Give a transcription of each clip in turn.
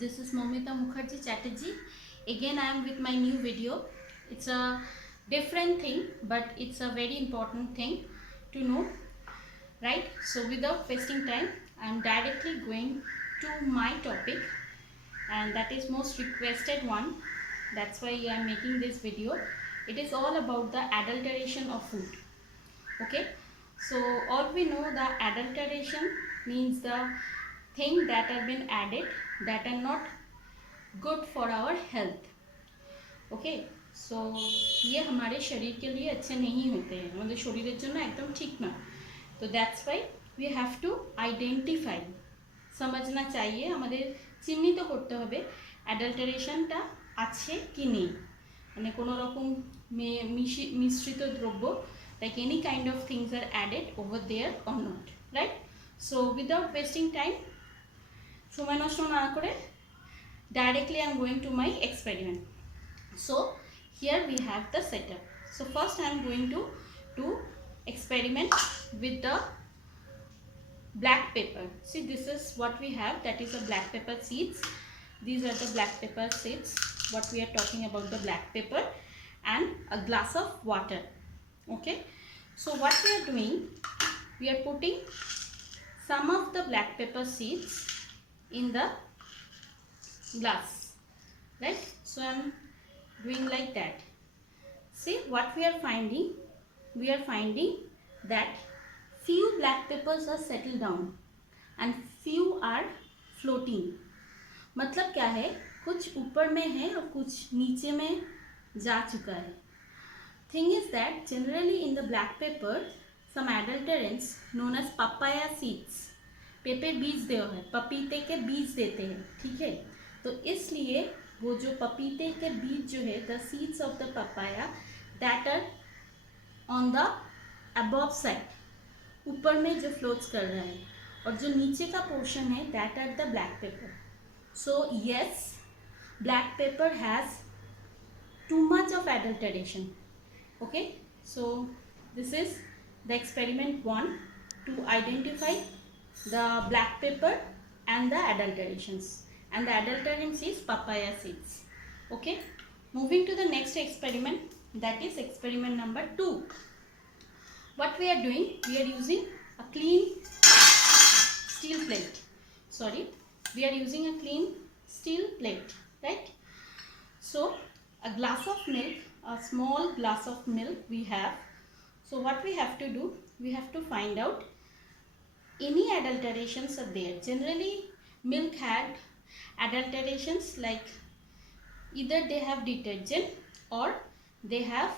this is Momita Mukherjee Chatterjee. Again I am with my new video. It's a different thing, but it's a very important thing to know, right? So without wasting time, I am directly going to my topic, and that is most requested one. That's why I am making this video. It is all about the adulteration of food. Okay, so all we know, the adulteration means the thing that have been added that are not good for our health. Okay, so ये हमारे शरीर के लिए अच्छे नहीं होते हैं, हमारे शरीर जন্য একদম ঠিক না। तो that's why we have to identify, समझना चाहिए, আমাদের চিহ্নিত করতে হবে অ্যাডাল্টারেশনটা আছে কি নেই, মানে কোনো রকম মিশ্রিত দ্রব্য, like any kind of things are added over there or not, right? So without wasting time, সময় নষ্ট না করে directly I am going to my experiment. So here we have the setup. So first I am going to do experiment with the black pepper. See, this is what we have, that is a black pepper seeds. These are the black pepper seeds, what we are talking about, the black pepper, and a glass of water. Okay, so what we are doing, we are putting some of the black pepper seeds in the glass, right? So I am doing like that. See what we are finding, we are finding that few black peppers are settled down and few are floating. मतलब क्या है, कुछ ऊपर में है और कुछ नीचे में जा चुका है. Thing is that generally in the black pepper some adulterants known as papaya seeds, पेपे बीज देते हैं, पपीते के बीज देते हैं, ठीक है? तो इसलिए वो जो पपीते के बीज जो है, the seeds of the papaya that are on the above side, ऊपर में जो फ्लोट्स कर रहा है, और जो नीचे का पोर्शन है that are the black pepper. So yes, black pepper has too much of adulteration. Okay, so this is the experiment 1, to identify the black pepper and the adulterations, and the adulterants is papaya seeds. Okay, moving to the next experiment, that is experiment number 2. What we are doing, we are using a clean steel plate. Sorry, we are using a clean steel plate, right? So a glass of milk, a small glass of milk we have. So what we have to do, we have to find out any adulterations are there. Generally milk had adulterations, like either they have detergent or they have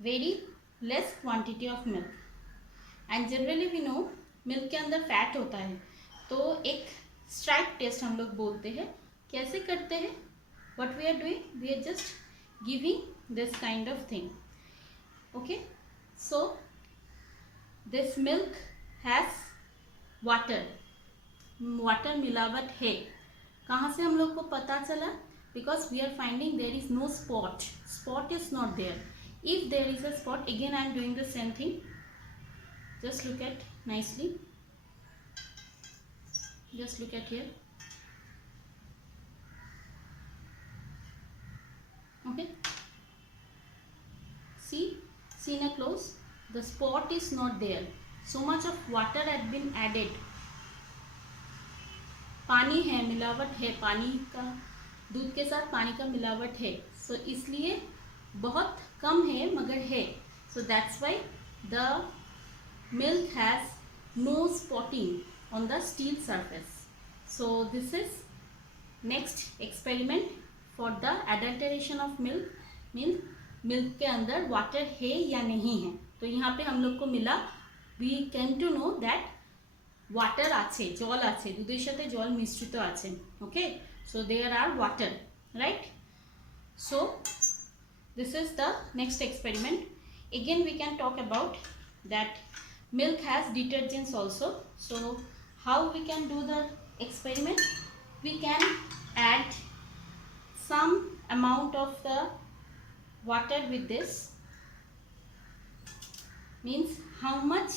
very less quantity of milk, and generally we know milk के अंदर fat होता है. तो एक strike test हम लोग बोलते हैं. कैसे करते हैं? What we are doing, we are just giving this kind of thing. Okay, so this milk has water, water मिलावट है. कहाँ से हम लोग को पता चला? Because we are finding there is no spot, spot is not there. If there is a spot, again I am doing the same thing. Just look at nicely, just look at here. Okay, see in a close, the spot is not there. So much of water had been added. पानी है, मिलावट है, पानी का, दूध के साथ पानी का मिलावट है. सो इसलिए बहुत कम है मगर है. So that's why the milk has no spotting on the steel surface. So this is next experiment for the adulteration of milk. Milk के अंदर वाटर है या नहीं है. तो यहाँ पे हम लोग को मिला, we came to know that water আছে, জল আছে, দুধের সাথে জল মিশ্রিত আছে. Okay, so there are water, right? So this is the next experiment. Again we can talk about that milk has detergents also. So how we can do the experiment? We can add some amount of the water with this. Means how much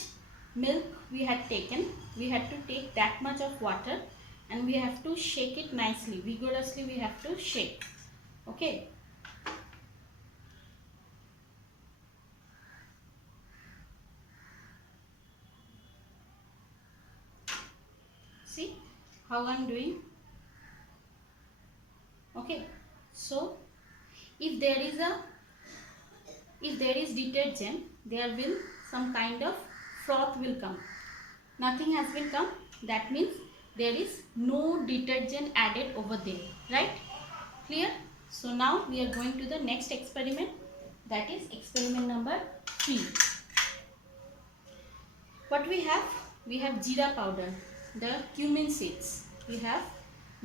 milk we had taken, we had to take that much of water and we have to shake it nicely, vigorously we have to shake. Okay. See how I'm doing. Okay. So if there is detergent, there will some kind of froth will come. Nothing has been come, that means there is no detergent added over there, right? Clear? So now we are going to the next experiment, that is experiment number 3. What we have? We have jeera powder, the cumin seeds. We have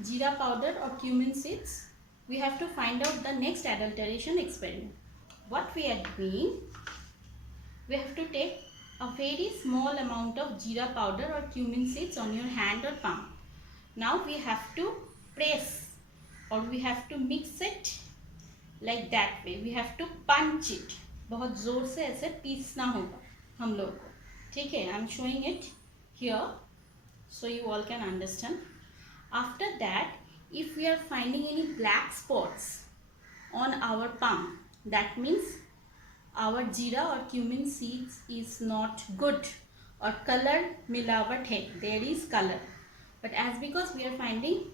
jeera powder or cumin seeds. We have to find out the next adulteration experiment. What we are doing? We have to take a very small amount of jeera powder or cumin seeds on your hand or palm. Now we have to press or we have to mix it like that way. We have to punch it. बहुत जोर से ऐसे पीसना होगा हम लोग को. ठीक है? I am showing it here so you all can understand. After that, if we are finding any black spots on our palm, that means our jeera or cumin seeds is not good or color मिलावट है, there is color, but as because we are finding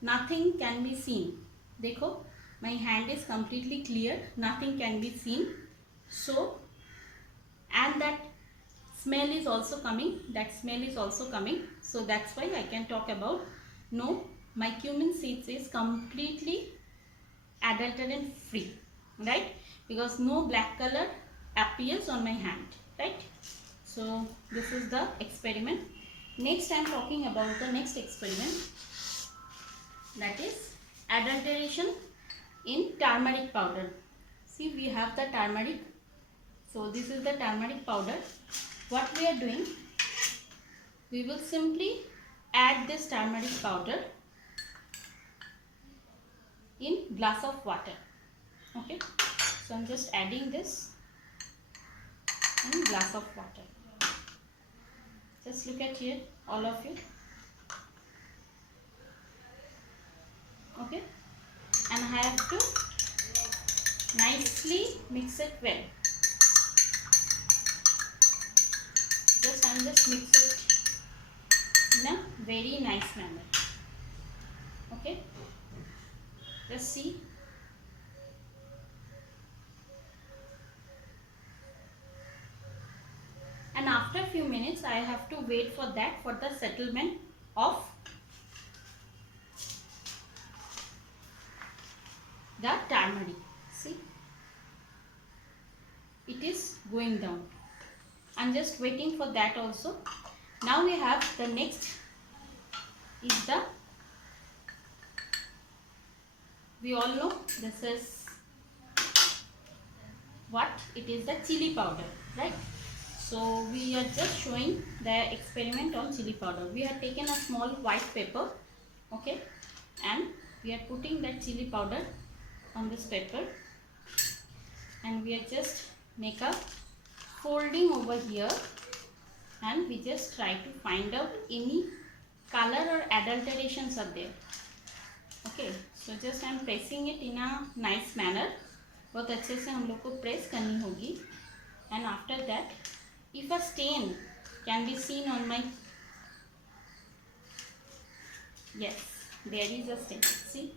nothing can be seen. देखो my hand is completely clear, nothing can be seen. So and that smell is also coming, so that's why I can talk about no, my cumin seeds is completely adulterant free, right? Because no black color appears on my hand, right? So this is the experiment. Next I am talking about the next experiment, that is adulteration in turmeric powder. See, we have the turmeric. So this is the turmeric powder. What we are doing? We will simply add this turmeric powder in glass of water. Okay. So I am just adding this in glass of water. Just look at here, all of you. Okay. And I have to nicely mix it well. I am just mix it in a very nice manner. Okay. Just see. And after a few minutes, I have to wait for that, for the settlement of the turmeric. See, it is going down. I am just waiting for that also. Now we have the next is the, we all know this is what? It is the chili powder, right? So we are just showing the experiment on chili powder. We have taken a small white paper, okay, and we are putting that chili powder on this paper, and we are just make a folding over here, and we just try to find out any color or adulterations are there. Okay, so just I am pressing it in a nice manner. बहुत अच्छे से हम लोग को press करनी होगी. And after that, if a stain can be seen on my, yes, there is a stain. See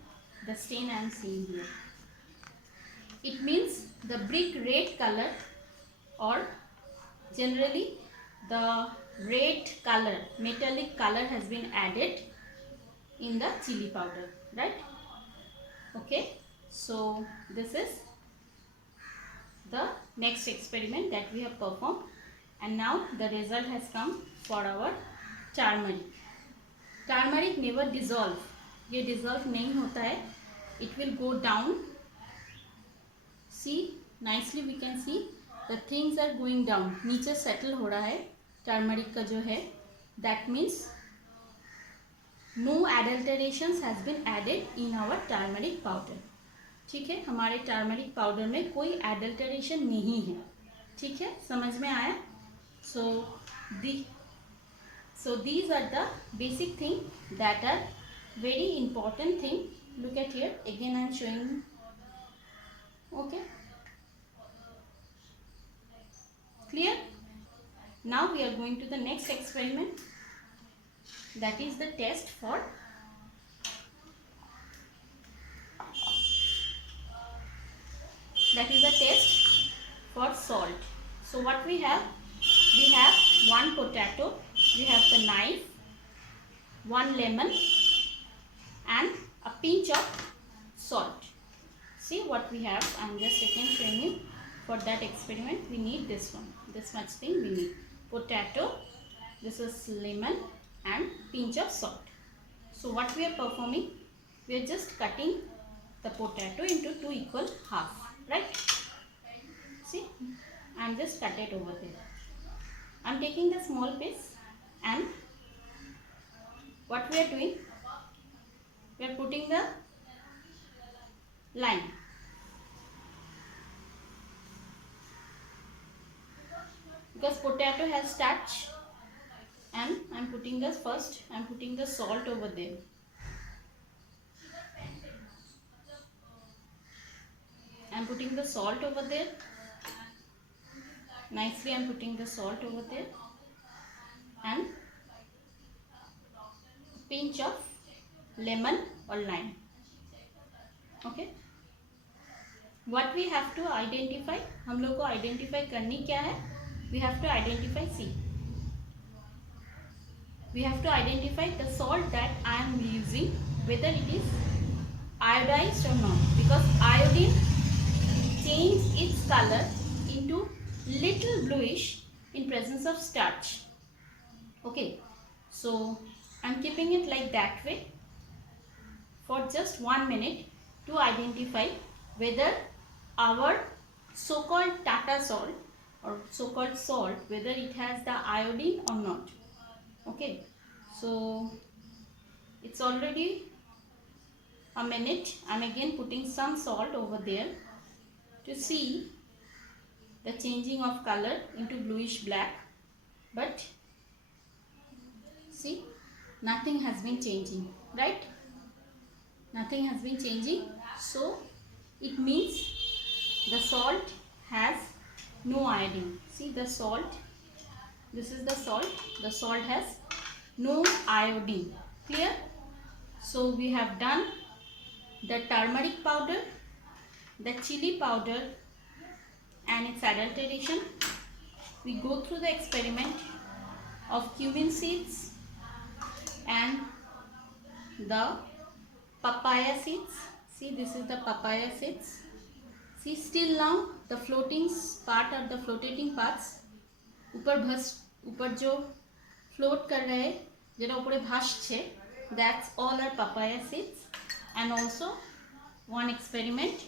the stain I am seeing here. It means the brick red color, or generally the red color, metallic color has been added in the chili powder, right? Okay, so this is the next experiment that we have performed, and now the result has come for our turmeric. Turmeric never dissolve, ये dissolve नहीं होता है, it will go down. See, nicely we can see the things are going down, नीचे settle हो रहा है turmeric का जो है. That means no adulterations has been added in our turmeric powder. ठीक है, हमारे टर्मरिक पाउडर में कोई एडल्टरेशन नहीं है. ठीक है, समझ में आया? सो दी So these are the basic thing that are very important thing. Look at here, again I am showing. Okay, clear? Now we are going to the next experiment, that is the test for salt. So what we have one potato, we have the knife, one lemon and a pinch of salt. See what we have, I am just again showing you. For that experiment we need this one, this much thing we need: potato, this is lemon and pinch of salt. So what we are performing, we are just cutting the potato into 2 equal half, right? See, I am just cut it over there. I am taking the small piece, and what we are doing, we are putting the line. Because potato has starch, and I am putting the first, I am putting the salt over there. I am putting the salt over there. Nicely I am putting the salt over there, and pinch of lemon or lime. Okay. What we have to identify, हम लोग को identify करनी क्या है? We have to identify, see, we have to identify the salt that I am using, whether it is iodized or not, because iodine changes its color into little bluish in presence of starch. Okay, so I am keeping it like that way for just 1 minute to identify whether our so-called Tata salt or so-called salt, whether it has the iodine or not. Okay, so it's already a minute. I'm again putting some salt over there to see the changing of color into bluish black, but see, nothing has been changing, right? Nothing has been changing, so it means the salt has no iodine. See the salt, this is the salt has no iodine. Clear? So we have done the turmeric powder, the chili powder and its adulteration. We go through the experiment of cumin seeds and the papaya seeds. See, this is the papaya seeds. See, still now the floating part are the floating parts. ऊपर जो float कर रहे हैं, যেটা উপরে ভাসছে, that's all are papaya seeds. And also one experiment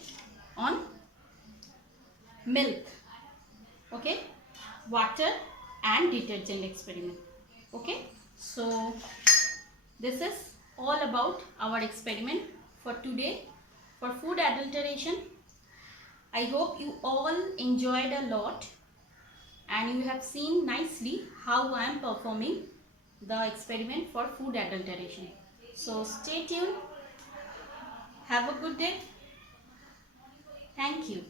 on milk. Okay, water and detergent experiment. Okay, so this is all about our experiment for today for food adulteration. I hope you all enjoyed a lot and you have seen nicely how I am performing the experiment for food adulteration. So stay tuned. Have a good day. Thank you.